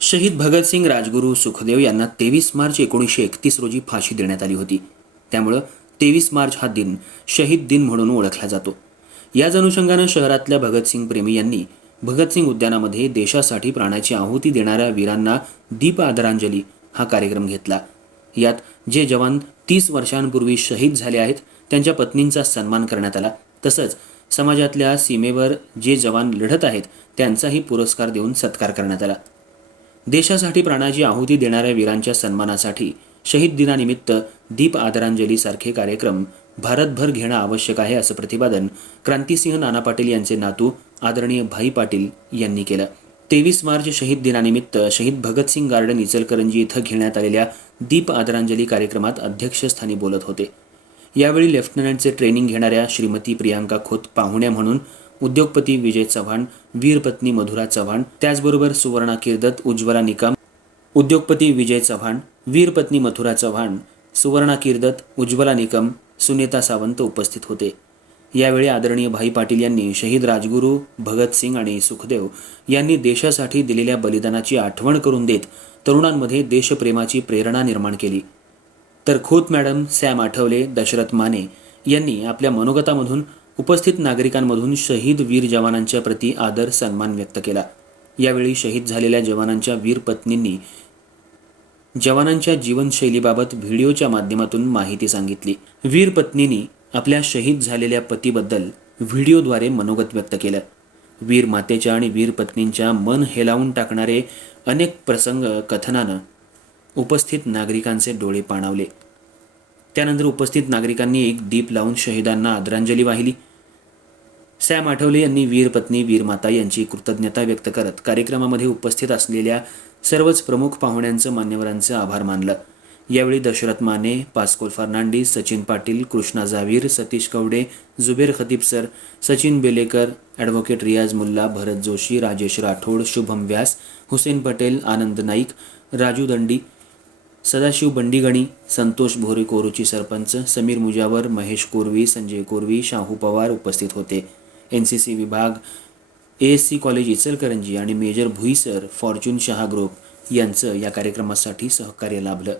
शहीद भगतसिंग राजगुरू सुखदेव यांना तेवीस मार्च एकोणीसशे एकतीस रोजी फाशी देण्यात आली होती. त्यामुळं तेवीस मार्च हा दिन शहीद दिन म्हणून ओळखला जातो. याच अनुषंगानं शहरातल्या भगतसिंग प्रेमी यांनी भगतसिंग उद्यानामध्ये देशासाठी प्राणाची आहुती देणाऱ्या वीरांना दीप आदरांजली हा कार्यक्रम घेतला. यात जे जवान तीस वर्षांपूर्वी शहीद झाले आहेत त्यांच्या पत्नींचा सन्मान करण्यात आला. तसंच समाजातल्या सीमेवर जे जवान लढत आहेत त्यांचाही पुरस्कार देऊन सत्कार करण्यात आला. देशासाठी प्राणाची आहुती देणाऱ्या वीरांच्या सन्मानासाठी शहीद दिनानिमित्त दीप आदरांजली सारखे कार्यक्रम भारतभर घेणं आवश्यक आहे असं प्रतिपादन क्रांतिसिंह नाना पाटील यांचे नातू आदरणीय भाई पाटील यांनी केलं. तेवीस मार्च शहीद दिनानिमित्त शहीद भगतसिंग गार्डन इचलकरंजी इथं घेण्यात आलेल्या दीप आदरांजली कार्यक्रमात अध्यक्षस्थानी बोलत होते. यावेळी लेफ्टनंटचे ट्रेनिंग घेणाऱ्या श्रीमती प्रियांका खोत पाहुण्या म्हणून उद्योगपती विजय चव्हाण वीरपत्नी मधुरा चव्हाण त्याचबरोबर सुवर्णा किर्दत उज्ज्वला निकम उद्योगपती विजय चव्हाण वीरपत्नी मथुरा चव्हाण सुवर्णा किर्दत उज्ज्वला निकम सुनेता सावंत उपस्थित होते. यावेळी आदरणीय भाई पाटील यांनी शहीद राजगुरू भगतसिंग आणि सुखदेव यांनी देशासाठी दिलेल्या बलिदानाची आठवण करून देत तरुणांमध्ये देशप्रेमाची प्रेरणा निर्माण केली. तर खोत मॅडम सॅम आठवले दशरथ माने यांनी आपल्या मनोगतामधून उपस्थित नागरिकांमधून शहीद वीर जवानांच्या प्रती आदर सन्मान व्यक्त केला. यावेळी शहीद झालेल्या जवानांच्या वीर पत्नींनी जवानांच्या जीवनशैलीबाबत व्हिडिओच्या माध्यमातून माहिती सांगितली. वीर पत्नींनी आपल्या शहीद झालेल्या पतीबद्दल व्हिडिओद्वारे मनोगत व्यक्त केलं. वीर मातेच्या आणि वीर पत्नींच्या मन हेलावून टाकणारे अनेक प्रसंग कथनानं उपस्थित नागरिकांचे डोळे पाणावले. त्यानंतर उपस्थित नागरिकांनी एक दीप लावून शहीदांना आदरांजली वाहिली. सॅम आठवले यांनी वीरपत्नी वीरमाता यांची कृतज्ञता व्यक्त करत कार्यक्रमामध्ये उपस्थित असलेल्या सर्वच प्रमुख पाहुण्यांचं मान्यवरांचं आभार मानलं. यावेळी दशरथ माने पास्कोल फर्नांडिस सचिन पाटील कृष्णा जावीर सतीश कवडे जुबेर खतीब सर सचिन बेलेकर ॲडव्होकेट रियाज मुल्ला भरत जोशी राजेश राठोड शुभम व्यास हुसेन पटेल आनंद नाईक राजू दंडी सदाशिव बंडीगणी संतोष भोरे कोरूची सरपंच समीर मुजावर महेश कोरवी संजय कोरवी शाहू पवार उपस्थित होते. एन सी सी विभाग A S C college Ichalkaranji आणि major Bhuisar fortune Shah group यांचं या कार्यक्रमासाठी सहकार्य लाभलं.